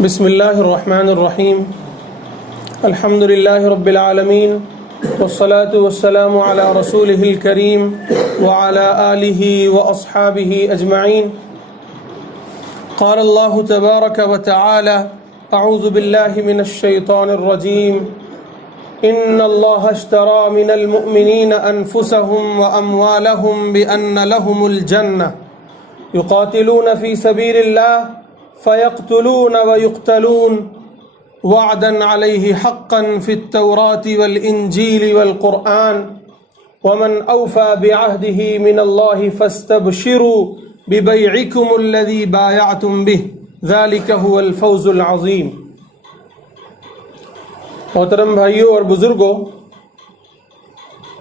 بسم اللہ الرحمن الرحیم الحمد للہ رب العالمین والصلاة والسلام علی رسولہ الکریم وعلی آلہ واصحابہ اجمعین. قال اللہ تبارک وتعالی اعوذ باللہ من الشیطان الرجیم ان اللہ اشترى من المؤمنین انفسهم واموالهم بأن لهم الجنہ يقاتلون في سبيل الله فيقتلون ويقتلون وعدا عليه حقا في التوراة والإنجيل والقرآن ومن أوفى بعهده من الله فاستبشروا ببيعكم الذي بايعتم به ذلك هو الفوز العظيم. محترم بھائیوں اور بزرگوں،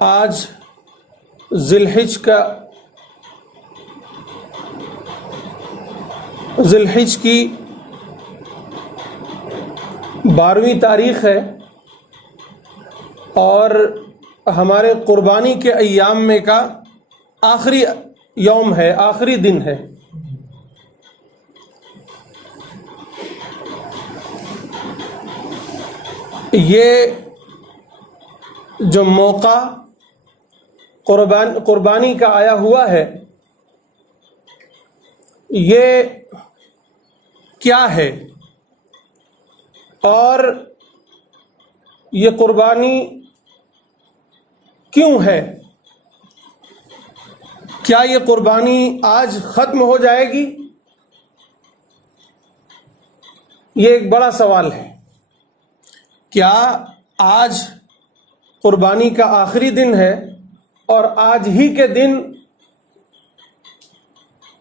آج ذی الحج کی 12ویں تاریخ ہے اور ہمارے قربانی کے ایام میں کا آخری یوم ہے، آخری دن ہے. یہ جو موقع قربانی کا آیا ہوا ہے، یہ کیا ہے اور یہ قربانی کیوں ہے؟ کیا یہ قربانی آج ختم ہو جائے گی؟ یہ ایک بڑا سوال ہے. کیا آج قربانی کا آخری دن ہے اور آج ہی کے دن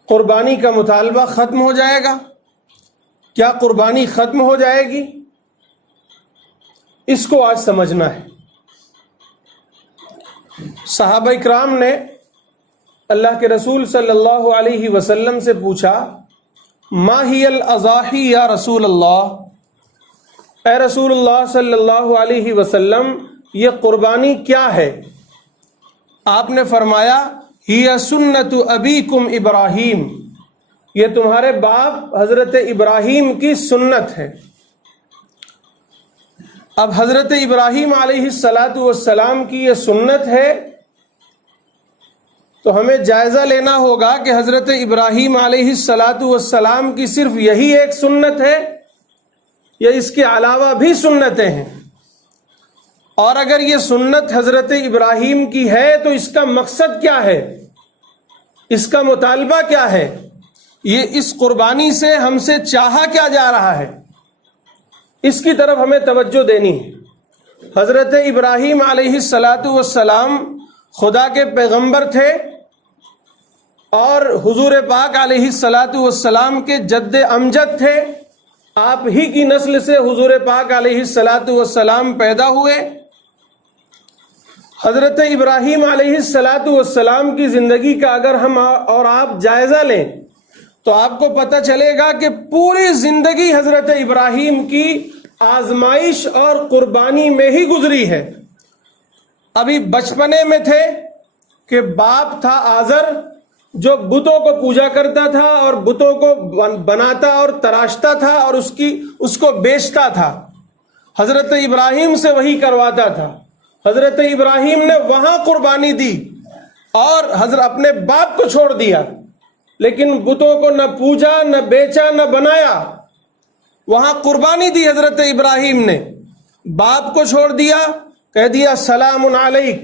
قربانی کا مطالبہ ختم ہو جائے گا؟ کیا قربانی ختم ہو جائے گی؟ اس کو آج سمجھنا ہے. صحابہ اکرام نے اللہ کے رسول صلی اللہ علیہ وسلم سے پوچھا، ما ہی الاضاحی یا رسول اللہ، اے رسول اللہ صلی اللہ علیہ وسلم یہ قربانی کیا ہے؟ آپ نے فرمایا، ہی سنت ابیکم ابراہیم، یہ تمہارے باپ حضرت ابراہیم کی سنت ہے. اب حضرت ابراہیم علیہ السلام کی یہ سنت ہے تو ہمیں جائزہ لینا ہوگا کہ حضرت ابراہیم علیہ السلام کی صرف یہی ایک سنت ہے یا اس کے علاوہ بھی سنتیں ہیں؟ اور اگر یہ سنت حضرت ابراہیم کی ہے تو اس کا مقصد کیا ہے؟ اس کا مطالبہ کیا ہے؟ یہ اس قربانی سے ہم سے چاہا کیا جا رہا ہے؟ اس کی طرف ہمیں توجہ دینی ہے. حضرت ابراہیم علیہ السلام خدا کے پیغمبر تھے اور حضور پاک علیہ السلام کے جد امجد تھے. آپ ہی کی نسل سے حضور پاک علیہ السلام پیدا ہوئے. حضرت ابراہیم علیہ السلام کی زندگی کا اگر ہم اور آپ جائزہ لیں تو آپ کو پتہ چلے گا کہ پوری زندگی حضرت ابراہیم کی آزمائش اور قربانی میں ہی گزری ہے. ابھی بچپنے میں تھے کہ باپ تھا آزر جو بتوں کو پوجا کرتا تھا اور بتوں کو بناتا اور تراشتا تھا اور اس کو بیچتا تھا. حضرت ابراہیم سے وہی کرواتا تھا. حضرت ابراہیم نے وہاں قربانی دی اور حضرت اپنے باپ کو چھوڑ دیا، لیکن بتوں کو نہ پوجا، نہ بیچا، نہ بنایا. وہاں قربانی دی حضرت ابراہیم نے. باپ کو چھوڑ دیا، کہہ دیا سلام علیک،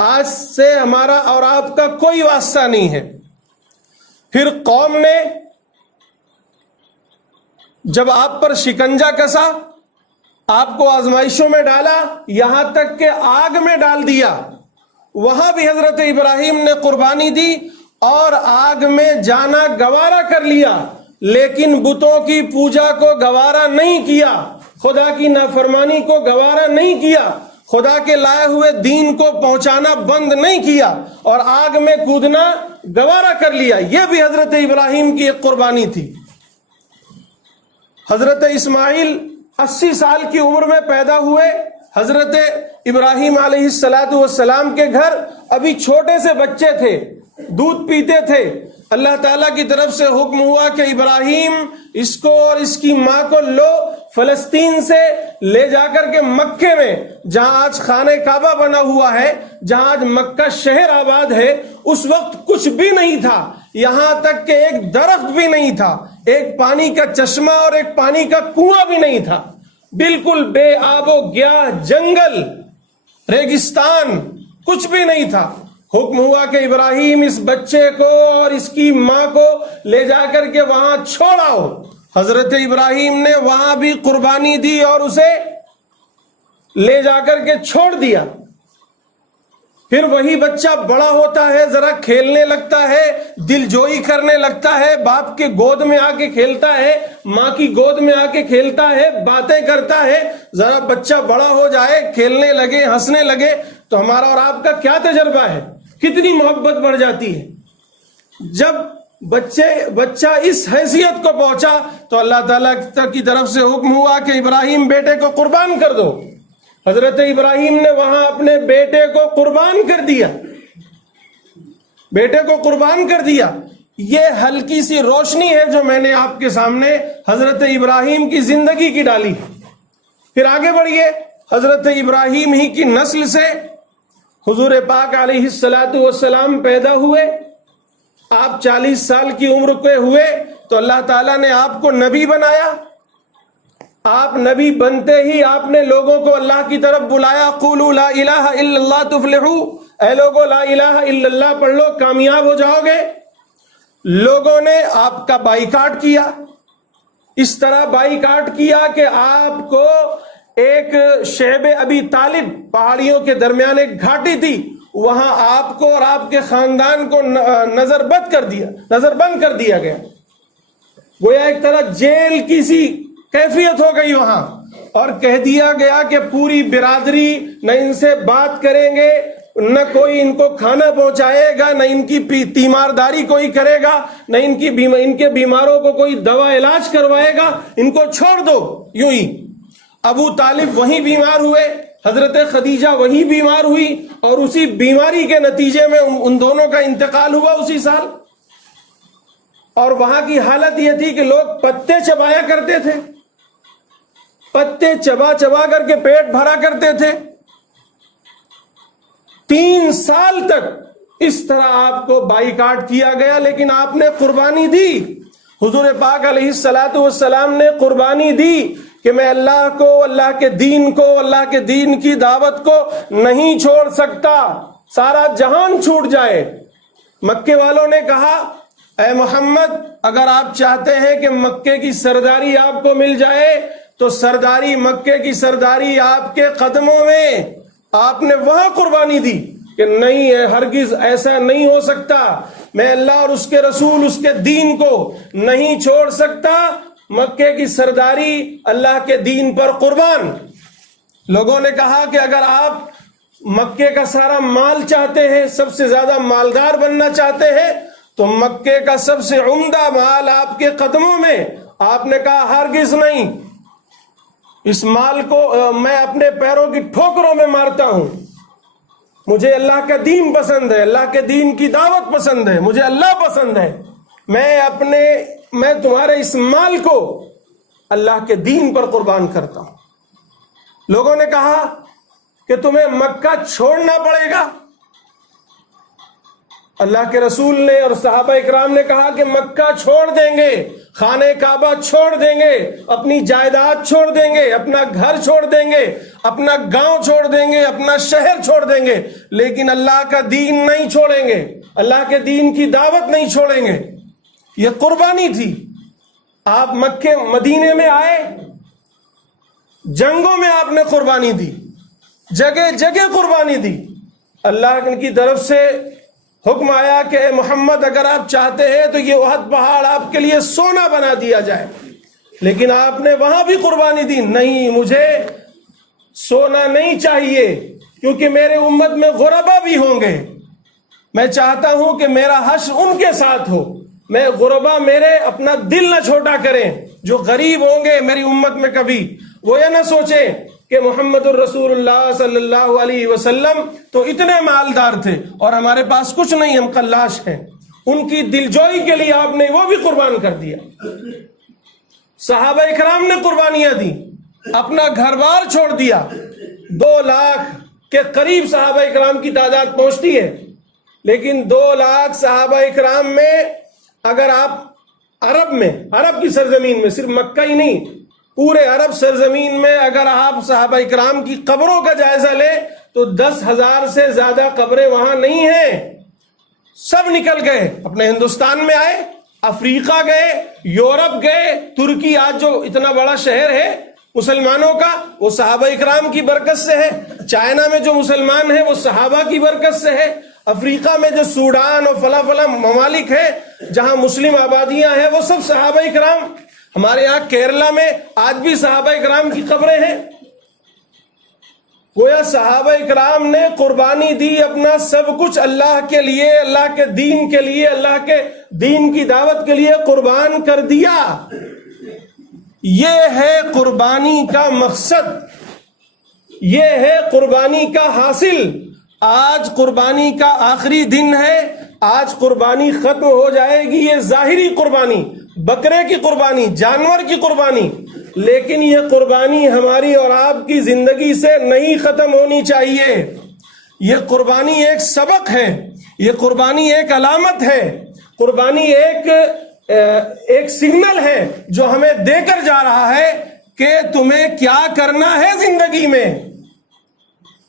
آج سے ہمارا اور آپ کا کوئی واسطہ نہیں ہے. پھر قوم نے جب آپ پر شکنجا کسا، آپ کو آزمائشوں میں ڈالا، یہاں تک کہ آگ میں ڈال دیا، وہاں بھی حضرت ابراہیم نے قربانی دی اور آگ میں جانا گوارا کر لیا، لیکن بتوں کی پوجا کو گوارا نہیں کیا، خدا کی نافرمانی کو گوارا نہیں کیا، خدا کے لائے ہوئے دین کو پہنچانا بند نہیں کیا اور آگ میں کودنا گوارا کر لیا. یہ بھی حضرت ابراہیم کی ایک قربانی تھی. حضرت اسماعیل 80 سال کی عمر میں پیدا ہوئے. حضرت ابراہیم علیہ السلام کے گھر ابھی چھوٹے سے بچے تھے، دودھ پیتے تھے. اللہ تعالیٰ کی طرف سے حکم ہوا کہ ابراہیم اس کو اور اس کی ماں کو لو فلسطین سے لے جا کر کے مکے میں، جہاں آج خانہ کعبہ بنا ہوا ہے، جہاں آج مکہ شہر آباد ہے، اس وقت کچھ بھی نہیں تھا، یہاں تک کہ ایک درخت بھی نہیں تھا، ایک پانی کا چشمہ اور ایک پانی کا کنواں بھی نہیں تھا، بالکل بے آب و گیاہ، جنگل، ریگستان، کچھ بھی نہیں تھا۔ حکم ہوا کہ ابراہیم اس بچے کو اور اس کی ماں کو لے جا کر کے وہاں چھوڑاؤ۔ حضرت ابراہیم نے وہاں بھی قربانی دی اور اسے لے جا کر کے چھوڑ دیا۔ پھر وہی بچہ بڑا ہوتا ہے، ذرا کھیلنے لگتا ہے، دل جوئی کرنے لگتا ہے، باپ کے گود میں آ کے کھیلتا ہے، ماں کی گود میں آ کے کھیلتا ہے، باتیں کرتا ہے۔ ذرا بچہ بڑا ہو جائے، کھیلنے لگے، ہنسنے لگے، تو ہمارا اور آپ کا کیا تجربہ ہے؟ کتنی محبت بڑھ جاتی ہے۔ جب بچہ اس حیثیت کو پہنچا تو اللہ تعالیٰ کی طرف سے حکم ہوا کہ ابراہیم بیٹے کو قربان کر دو۔ حضرت ابراہیم نے وہاں اپنے بیٹے کو قربان کر دیا، بیٹے کو قربان کر دیا۔ یہ ہلکی سی روشنی ہے جو میں نے آپ کے سامنے حضرت ابراہیم کی زندگی کی ڈالی۔ پھر آگے بڑھیے، حضرت ابراہیم ہی کی نسل سے حضور پاک علیہ السلام پیدا ہوئے۔ آپ 40 سال کی عمر کے ہوئے تو اللہ تعالیٰ نے آپ کو نبی بنایا۔ آپ نبی بنتے ہی آپ نے لوگوں کو اللہ کی طرف بلایا، قولوا لا الہ الا اللہ تفلحوا، اے لوگوں لا الہ الا اللہ پڑھ لو کامیاب ہو جاؤ گے۔ لوگوں نے آپ کا بائیکاٹ کیا، اس طرح بائیکاٹ کیا کہ آپ کو ایک شعب ابی طالب، پہاڑیوں کے درمیان ایک گھاٹی تھی، وہاں آپ کو اور آپ کے خاندان کو نظر بند کر دیا گیا۔ گویا ایک طرح جیل کی سی کیفیت ہو گئی وہاں، اور کہہ دیا گیا کہ پوری برادری نہ ان سے بات کریں گے، نہ کوئی ان کو کھانا پہنچائے گا، نہ ان کی تیمارداری کوئی کرے گا، نہ ان کے بیماروں کو کوئی دوا علاج کروائے گا، ان کو چھوڑ دو یوں ہی۔ ابو طالب وہیں بیمار ہوئے، حضرت خدیجہ وہیں بیمار ہوئی، اور اسی بیماری کے نتیجے میں ان دونوں کا انتقال ہوا اسی سال۔ اور وہاں کی حالت یہ تھی کہ لوگ پتے چبایا کرتے تھے، پتے چبا چبا کر کے پیٹ بھرا کرتے تھے۔ 3 سال تک اس طرح آپ کو بائیکاٹ کیا گیا، لیکن آپ نے قربانی دی۔ حضور پاک علیہ السلام نے قربانی دی کہ میں اللہ کو، اللہ کے دین کو، اللہ کے دین کی دعوت کو نہیں چھوڑ سکتا، سارا جہان چھوٹ جائے۔ مکے والوں نے کہا، اے محمد اگر آپ چاہتے ہیں کہ مکے کی سرداری آپ کو مل جائے تو سرداری، مکے کی سرداری آپ کے قدموں میں۔ آپ نے وہاں قربانی دی کہ نہیں ہے، ہرگز ایسا نہیں ہو سکتا، میں اللہ اور اس کے رسول، اس کے دین کو نہیں چھوڑ سکتا، مکے کی سرداری اللہ کے دین پر قربان۔ لوگوں نے کہا کہ اگر آپ مکے کا سارا مال چاہتے ہیں، سب سے زیادہ مالدار بننا چاہتے ہیں، تو مکے کا سب سے عمدہ مال آپ کے قدموں میں۔ آپ نے کہا ہرگز نہیں، اس مال کو میں اپنے پیروں کی ٹھوکروں میں مارتا ہوں، مجھے اللہ کا دین پسند ہے، اللہ کے دین کی دعوت پسند ہے، مجھے اللہ پسند ہے، میں تمہارے اس مال کو اللہ کے دین پر قربان کرتا ہوں۔ لوگوں نے کہا کہ تمہیں مکہ چھوڑنا پڑے گا۔ اللہ کے رسول نے اور صحابہ اکرام نے کہا کہ مکہ چھوڑ دیں گے، خانہ کعبہ چھوڑ دیں گے، اپنی جائیداد چھوڑ دیں گے، اپنا گھر چھوڑ دیں گے، اپنا گاؤں چھوڑ دیں گے، اپنا شہر چھوڑ دیں گے، لیکن اللہ کا دین نہیں چھوڑیں گے، اللہ کے دین کی دعوت نہیں چھوڑیں گے۔ یہ قربانی تھی۔ آپ مکے مدینے میں آئے، جنگوں میں آپ نے قربانی دی، جگہ جگہ قربانی دی۔ اللہ کی طرف سے حکم آیا کہ اے محمد اگر آپ چاہتے ہیں تو یہ احد پہاڑ آپ کے لیے سونا بنا دیا جائے، لیکن آپ نے وہاں بھی قربانی دی، نہیں مجھے سونا نہیں چاہیے، کیونکہ میرے امت میں غربا بھی ہوں گے، میں چاہتا ہوں کہ میرا حشر ان کے ساتھ ہو، میں غربا میرے اپنا دل نہ چھوٹا کریں، جو غریب ہوں گے میری امت میں کبھی وہ یہ نہ سوچیں کہ محمد الرسول اللہ صلی اللہ علیہ وسلم تو اتنے مالدار تھے اور ہمارے پاس کچھ نہیں، ہم قلاش ہیں۔ ان کی دلجوئی کے لیے آپ نے وہ بھی قربان کر دیا۔ صحابہ اکرام نے قربانیاں دی، اپنا گھر بار چھوڑ دیا. 2 لاکھ کے قریب صحابہ اکرام کی تعداد پہنچتی ہے. لیکن 2 لاکھ صحابہ اکرام میں اگر آپ عرب کی سرزمین میں، صرف مکہ ہی نہیں، پورے عرب سرزمین میں اگر آپ صحابہ اکرام کی قبروں کا جائزہ لیں تو 10,000 سے زیادہ قبریں وہاں نہیں ہیں. سب نکل گئے، اپنے ہندوستان میں آئے، افریقہ گئے، یورپ گئے. ترکی آج جو اتنا بڑا شہر ہے مسلمانوں کا، وہ صحابہ اکرام کی برکت سے ہے. چائنا میں جو مسلمان ہیں وہ صحابہ کی برکت سے ہے. افریقہ میں جو سوڈان اور فلاں ممالک ہیں جہاں مسلم آبادیاں ہیں وہ سب صحابہ اکرام. ہمارے یہاں کیرلا میں آج بھی صحابہ اکرام کی قبریں ہیں. گویا صحابہ اکرام نے قربانی دی اپنا سب کچھ اللہ کے لیے، اللہ کے دین کے لیے، اللہ کے دین کی دعوت کے لیے قربان کر دیا. یہ ہے قربانی کا مقصد، یہ ہے قربانی کا حاصل. آج قربانی کا آخری دن ہے، آج قربانی ختم ہو جائے گی. یہ ظاہری قربانی، بکرے کی قربانی، جانور کی قربانی، لیکن یہ قربانی ہماری اور آپ کی زندگی سے نہیں ختم ہونی چاہیے. یہ قربانی ایک سبق ہے، یہ قربانی ایک علامت ہے، قربانی ایک سگنل ہے جو ہمیں دے کر جا رہا ہے کہ تمہیں کیا کرنا ہے زندگی میں.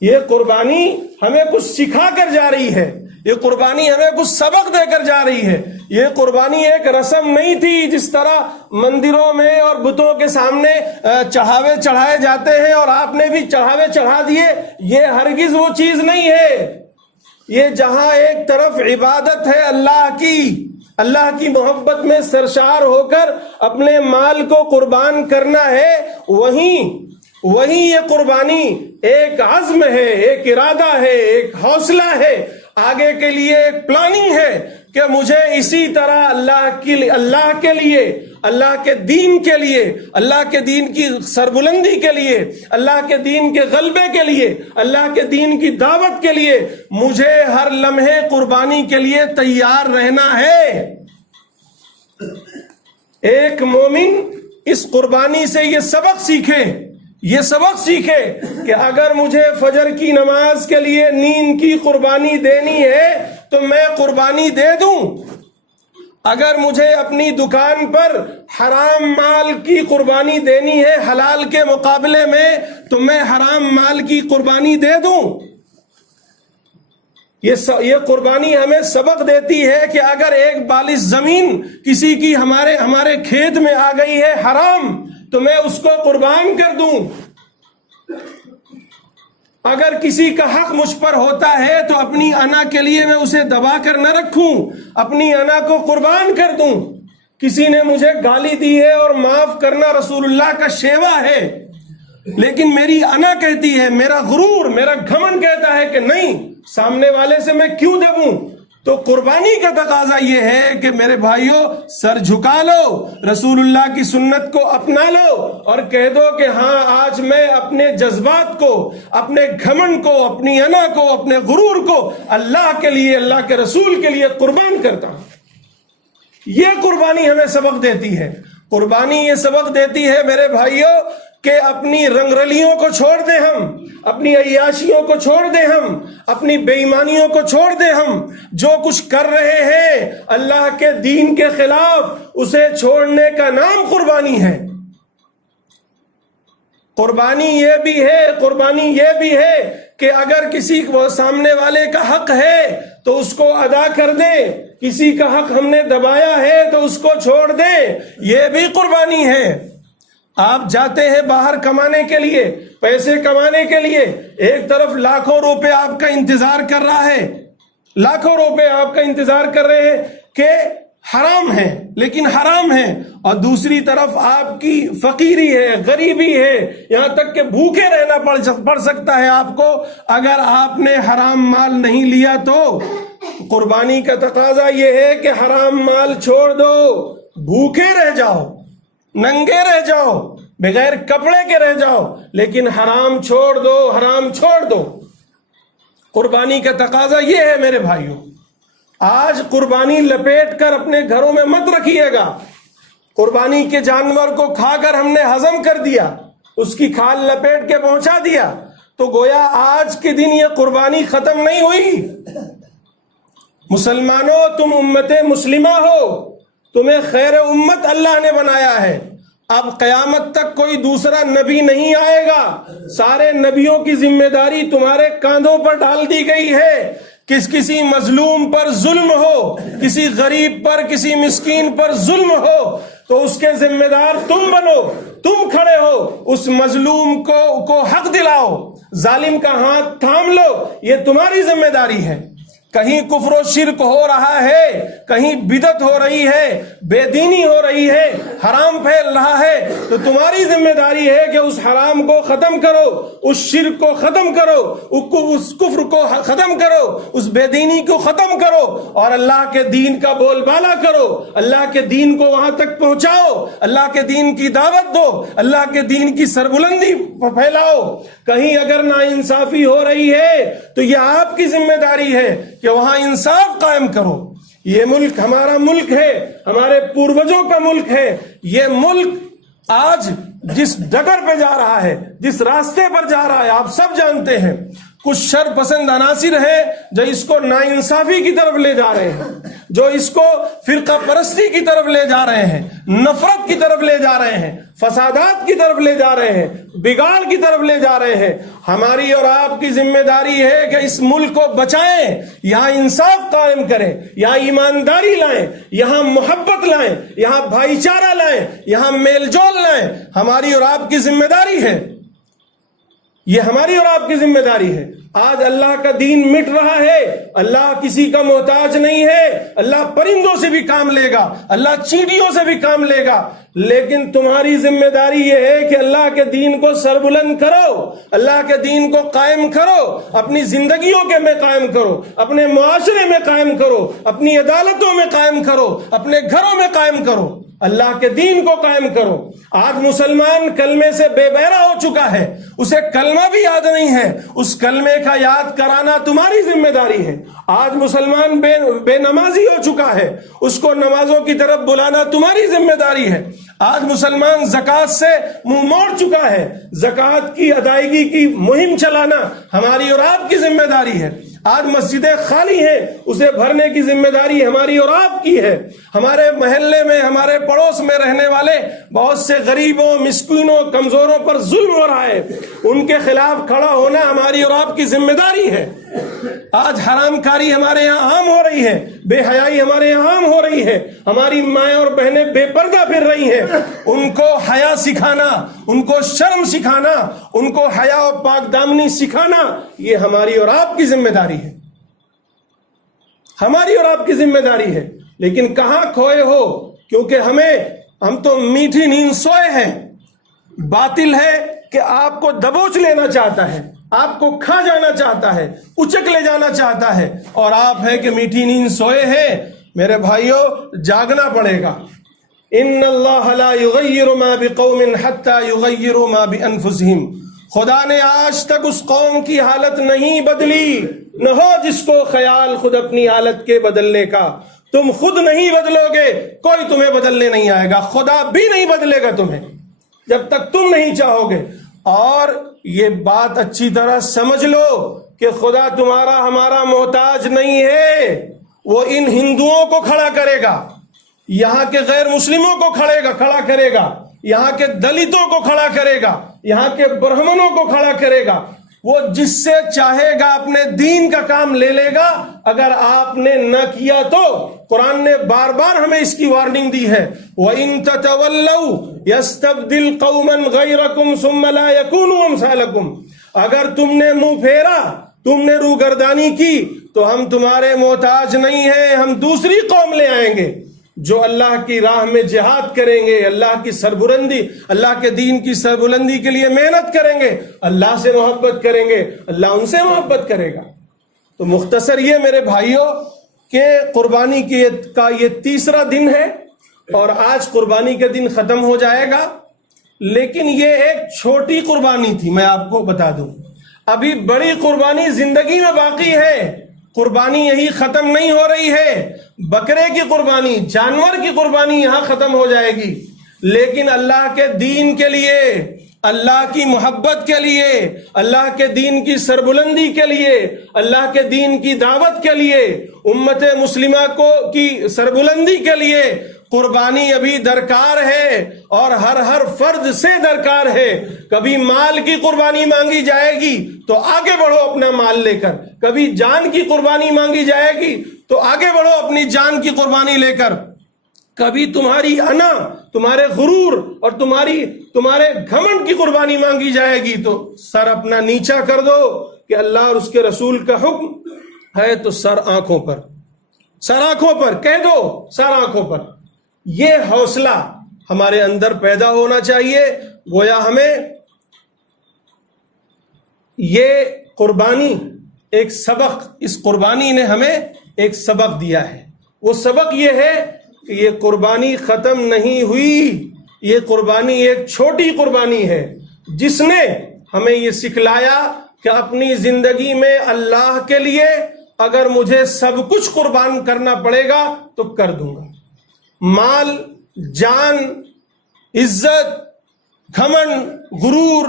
یہ قربانی ہمیں کچھ سکھا کر جا رہی ہے، یہ قربانی ہمیں کچھ سبق دے کر جا رہی ہے. یہ قربانی ایک رسم نہیں تھی جس طرح مندروں میں اور بتوں کے سامنے چڑھاوے چڑھائے جاتے ہیں اور آپ نے بھی چڑھاوے چڑھا دیے. یہ ہرگز وہ چیز نہیں ہے. یہ جہاں ایک طرف عبادت ہے اللہ کی محبت میں سرشار ہو کر اپنے مال کو قربان کرنا ہے، وہیں یہ قربانی ایک عزم ہے، ایک ارادہ ہے، ایک حوصلہ ہے، آگے کے لیے ایک پلاننگ ہے کہ مجھے اسی طرح اللہ کے لیے، اللہ کے دین کے لیے، اللہ کے دین کی سربلندی کے لیے، اللہ کے دین کے غلبے کے لیے، اللہ کے دین کی دعوت کے لیے مجھے ہر لمحے قربانی کے لیے تیار رہنا ہے. ایک مومن اس قربانی سے یہ سبق سیکھے کہ اگر مجھے فجر کی نماز کے لیے نیند کی قربانی دینی ہے تو میں قربانی دے دوں. اگر مجھے اپنی دکان پر حرام مال کی قربانی دینی ہے حلال کے مقابلے میں تو میں حرام مال کی قربانی دے دوں. یہ قربانی ہمیں سبق دیتی ہے کہ اگر ایک بالش زمین کسی کی ہمارے کھیت میں آ گئی ہے حرام تو میں اس کو قربان کر دوں. اگر کسی کا حق مجھ پر ہوتا ہے تو اپنی انا کے لیے میں اسے دبا کر نہ رکھوں، اپنی انا کو قربان کر دوں. کسی نے مجھے گالی دی ہے اور معاف کرنا رسول اللہ کا شیوا ہے، لیکن میری انا کہتی ہے، میرا غرور، میرا گھمنڈ کہتا ہے کہ نہیں، سامنے والے سے میں کیوں دبوں. تو قربانی کا تقاضا یہ ہے کہ میرے بھائیوں سر جھکا لو، رسول اللہ کی سنت کو اپنا لو اور کہہ دو کہ ہاں آج میں اپنے جذبات کو، اپنے گھمنڈ کو، اپنی انا کو، اپنے غرور کو اللہ کے لیے، اللہ کے رسول کے لیے قربان کرتا ہوں. یہ قربانی ہمیں سبق دیتی ہے. قربانی یہ سبق دیتی ہے میرے بھائیوں کہ اپنی رنگرلیوں کو چھوڑ دیں، ہم اپنی عیاشیوں کو چھوڑ دیں، ہم اپنی بے ایمانیوں کو چھوڑ دیں. ہم جو کچھ کر رہے ہیں اللہ کے دین کے خلاف، اسے چھوڑنے کا نام قربانی ہے. قربانی یہ بھی ہے کہ اگر کسی کو سامنے والے کا حق ہے تو اس کو ادا کر دیں، کسی کا حق ہم نے دبایا ہے تو اس کو چھوڑ دیں. یہ بھی قربانی ہے. آپ جاتے ہیں باہر کمانے کے لیے، پیسے کمانے کے لیے، ایک طرف لاکھوں روپے آپ کا انتظار کر رہا ہے، لاکھوں روپے آپ کا انتظار کر رہے ہیں کہ حرام ہے، لیکن حرام ہے، اور دوسری طرف آپ کی فقیری ہے، غریبی ہے، یہاں تک کہ بھوکے رہنا پڑ سکتا ہے آپ کو اگر آپ نے حرام مال نہیں لیا. تو قربانی کا تقاضا یہ ہے کہ حرام مال چھوڑ دو، بھوکے رہ جاؤ، ننگے رہ جاؤ، بغیر کپڑے کے رہ جاؤ، لیکن حرام چھوڑ دو. قربانی کا تقاضا یہ ہے میرے بھائیوں. آج قربانی لپیٹ کر اپنے گھروں میں مت رکھیے گا. قربانی کے جانور کو کھا کر ہم نے ہضم کر دیا، اس کی کھال لپیٹ کے پہنچا دیا، تو گویا آج کے دن یہ قربانی ختم نہیں ہوئی۔ مسلمانوں، تم امت مسلمہ ہو، تمہیں خیر امت اللہ نے بنایا ہے۔ اب قیامت تک کوئی دوسرا نبی نہیں آئے گا، سارے نبیوں کی ذمہ داری تمہارے کاندھوں پر ڈال دی گئی ہے۔ کسی مظلوم پر ظلم ہو، کسی غریب پر، کسی مسکین پر ظلم ہو تو اس کے ذمہ دار تم بنو، تم کھڑے ہو، اس مظلوم کو حق دلاؤ، ظالم کا ہاتھ تھام لو، یہ تمہاری ذمہ داری ہے۔ کہیں کفر و شرک ہو رہا ہے، کہیں بدعت ہو رہی ہے، بے دینی ہو رہی ہے، حرام پھیل رہا ہے، تو تمہاری ذمہ داری ہے کہ اس حرام کو ختم کرو، اس شرک کو ختم کرو، اس کفر کو ختم کرو، اس بے دینی کو ختم کرو، اور اللہ کے دین کا بول بالا کرو، اللہ کے دین کو وہاں تک پہنچاؤ، اللہ کے دین کی دعوت دو، اللہ کے دین کی سربلندی پھیلاؤ۔ کہیں اگر ناانصافی ہو رہی ہے تو یہ آپ کی ذمہ داری ہے کہ وہاں انصاف قائم کرو۔ یہ ملک ہمارا ملک ہے، ہمارے پوروجوں کا ملک ہے۔ یہ ملک آج جس ڈگر پہ جا رہا ہے، جس راستے پر جا رہا ہے، آپ سب جانتے ہیں۔ کچھ شر پسند عناصر ہیں جو اس کو ناانصافی کی طرف لے جا رہے ہیں، جو اس کو فرقہ پرستی کی طرف لے جا رہے ہیں، نفرت کی طرف لے جا رہے ہیں، فسادات کی طرف لے جا رہے ہیں، بگاڑ کی طرف لے جا رہے ہیں۔ ہماری اور آپ کی ذمہ داری ہے کہ اس ملک کو بچائیں، یہاں انصاف قائم کریں، یہاں ایمانداری لائیں، یہاں محبت لائیں، یہاں بھائی چارہ لائیں، یہاں میل جول لائیں۔ ہماری اور آپ کی ذمہ داری ہے، یہ ہماری اور آپ کی ذمہ داری ہے۔ آج اللہ کا دین مٹ رہا ہے، اللہ کسی کا محتاج نہیں ہے، اللہ پرندوں سے بھی کام لے گا، اللہ چیونٹیوں سے بھی کام لے گا، لیکن تمہاری ذمہ داری یہ ہے کہ اللہ کے دین کو سربلند کرو، اللہ کے دین کو قائم کرو، اپنی زندگیوں کے میں قائم کرو، اپنے معاشرے میں قائم کرو، اپنی عدالتوں میں قائم کرو، اپنے گھروں میں قائم کرو، اللہ کے دین کو قائم کرو۔ آج مسلمان کلمے سے بے بہرا ہو چکا ہے، اسے کلمہ بھی یاد نہیں ہے، اس کلمے کا یاد کرانا تمہاری ذمہ داری ہے۔ آج مسلمان بے نمازی ہو چکا ہے، اس کو نمازوں کی طرف بلانا تمہاری ذمہ داری ہے۔ آج مسلمان زکوٰۃ سے منہ موڑ چکا ہے، زکوٰۃ کی ادائیگی کی مہم چلانا ہماری اور آپ کی ذمہ داری ہے۔ آج مسجدیں خالی ہیں، اسے بھرنے کی ذمہ داری ہماری اور آپ کی ہے۔ ہمارے محلے میں، ہمارے پڑوس میں رہنے والے بہت سے غریبوں، مسکینوں، کمزوروں پر ظلم ہو رہا ہے، ان کے خلاف کھڑا ہونا ہماری اور آپ کی ذمہ داری ہے۔ آج حرام کاری ہمارے یہاں عام ہو رہی ہے، بے حیائی ہمارے یہاں عام ہو رہی ہے، ہماری مائیں اور بہنیں بے پردہ پھر رہی ہیں، ان کو حیا سکھانا، ان کو شرم سکھانا، ان کو حیا و پاک دامنی سکھانا، یہ ہماری اور آپ کی ذمہ داری ہے، ہماری اور آپ کی ذمہ داری ہے۔ لیکن کہاں کھوئے ہو؟ کیونکہ ہم تو میٹھی نیند سوئے ہیں۔ باطل ہے کہ آپ کو دبوچ لینا چاہتا ہے، آپ کو کھا جانا چاہتا ہے، اچک لے جانا چاہتا ہے، اور آپ ہے کہ میٹھی نیند سوئے ہیں۔ میرے بھائیوں، جاگنا پڑے گا۔ ان اللہ لا یغیر ما بقوم حتی یغیروا ما بانفسہم۔ خدا نے آج تک اس قوم کی حالت نہیں بدلی، نہ ہو جس کو خیال خود اپنی حالت کے بدلنے کا۔ تم خود نہیں بدلو گے، کوئی تمہیں بدلنے نہیں آئے گا، خدا بھی نہیں بدلے گا تمہیں جب تک تم نہیں چاہو گے۔ اور یہ بات اچھی طرح سمجھ لو کہ خدا تمہارا ہمارا محتاج نہیں ہے، وہ ان ہندوؤں کو کھڑا کرے گا، یہاں کے غیر مسلموں کو کھڑا کرے گا، یہاں کے دلتوں کو کھڑا کرے گا، یہاں کے برہمنوں کو کھڑا کرے گا۔ وہ جس سے چاہے گا اپنے دین کا کام لے لے گا، اگر آپ نے نہ کیا تو۔ قرآن نے بار بار ہمیں اس کی وارننگ دی ہے، وَإِن تَتَوَلَّوْا يَسْتَبْدِلْ قَوْمًا غَيْرَكُمْ ثُمَّ لَا يَكُونُوا أَمْثَالَكُمْ۔ اگر تم نے منہ پھیرا، تم نے روگردانی کی، تو ہم تمہارے محتاج نہیں ہیں، ہم دوسری قوم لے آئیں گے جو اللہ کی راہ میں جہاد کریں گے، اللہ کی سربلندی، اللہ کے دین کی سربلندی کے لیے محنت کریں گے، اللہ سے محبت کریں گے، اللہ ان سے محبت کرے گا۔ تو مختصر یہ میرے بھائیوں کہ قربانی کا یہ تیسرا دن ہے، اور آج قربانی کا دن ختم ہو جائے گا، لیکن یہ ایک چھوٹی قربانی تھی، میں آپ کو بتا دوں۔ ابھی بڑی قربانی زندگی میں باقی ہے، قربانی یہی ختم نہیں ہو رہی ہے، بکرے کی قربانی، جانور کی قربانی یہاں ختم ہو جائے گی، لیکن اللہ کے دین کے لیے، اللہ کی محبت کے لیے، اللہ کے دین کی سربلندی کے لیے، اللہ کے دین کی دعوت کے لیے، امت مسلمہ کی سربلندی کے لیے قربانی ابھی درکار ہے، اور ہر فرد سے درکار ہے۔ کبھی مال کی قربانی مانگی جائے گی تو آگے بڑھو اپنا مال لے کر، کبھی جان کی قربانی مانگی جائے گی تو آگے بڑھو اپنی جان کی قربانی لے کر، کبھی تمہاری انا، تمہارے غرور اور تمہارے گھمنڈ کی قربانی مانگی جائے گی تو سر اپنا نیچا کر دو کہ اللہ اور اس کے رسول کا حکم ہے تو سر آنکھوں پر کہہ دو، سر آنکھوں پر۔ یہ حوصلہ ہمارے اندر پیدا ہونا چاہیے۔ گویا ہمیں یہ قربانی ایک سبق، اس قربانی نے ہمیں ایک سبق دیا ہے۔ وہ سبق یہ ہے کہ یہ قربانی ختم نہیں ہوئی، یہ قربانی ایک چھوٹی قربانی ہے جس نے ہمیں یہ سکھلایا کہ اپنی زندگی میں اللہ کے لیے اگر مجھے سب کچھ قربان کرنا پڑے گا تو کر دوں گا۔ مال، جان، عزت، گھمنڈ، غرور،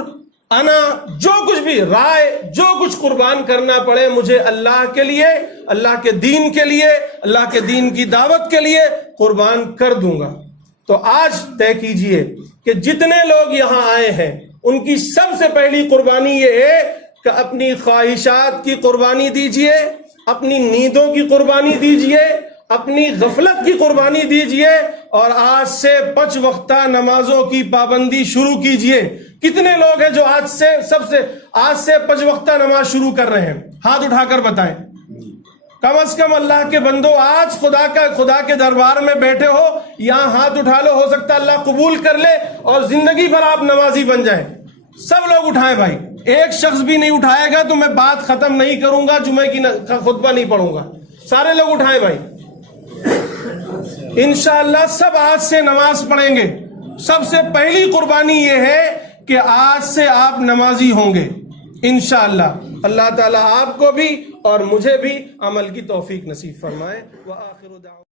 انا، جو کچھ بھی رائے، جو کچھ قربان کرنا پڑے مجھے اللہ کے لیے، اللہ کے دین کے لیے، اللہ کے دین کی دعوت کے لیے قربان کر دوں گا۔ تو آج طے کیجئے کہ جتنے لوگ یہاں آئے ہیں ان کی سب سے پہلی قربانی یہ ہے کہ اپنی خواہشات کی قربانی دیجئے، اپنی نیندوں کی قربانی دیجئے، اپنی غفلت کی قربانی دیجئے، اور آج سے 5 وقتہ نمازوں کی پابندی شروع کیجئے۔ کتنے لوگ ہیں جو آج سے 5 وقتہ نماز شروع کر رہے ہیں؟ ہاتھ اٹھا کر بتائیں۔ کم از کم اللہ کے بندو آج خدا کے دربار میں بیٹھے ہو، یہاں ہاتھ اٹھا لو، ہو سکتا اللہ قبول کر لے اور زندگی بھر آپ نمازی بن جائیں۔ سب لوگ اٹھائیں بھائی، ایک شخص بھی نہیں اٹھائے گا تو میں بات ختم نہیں کروں گا، جمعے کی خطبہ نہیں پڑھوں گا۔ سارے لوگ اٹھائیں بھائی، انشاءاللہ سب آج سے نماز پڑھیں گے۔ سب سے پہلی قربانی یہ ہے کہ آج سے آپ نمازی ہوں گے انشاءاللہ۔ اللہ تعالیٰ آپ کو بھی اور مجھے بھی عمل کی توفیق نصیب فرمائے۔ وآخر دعوانا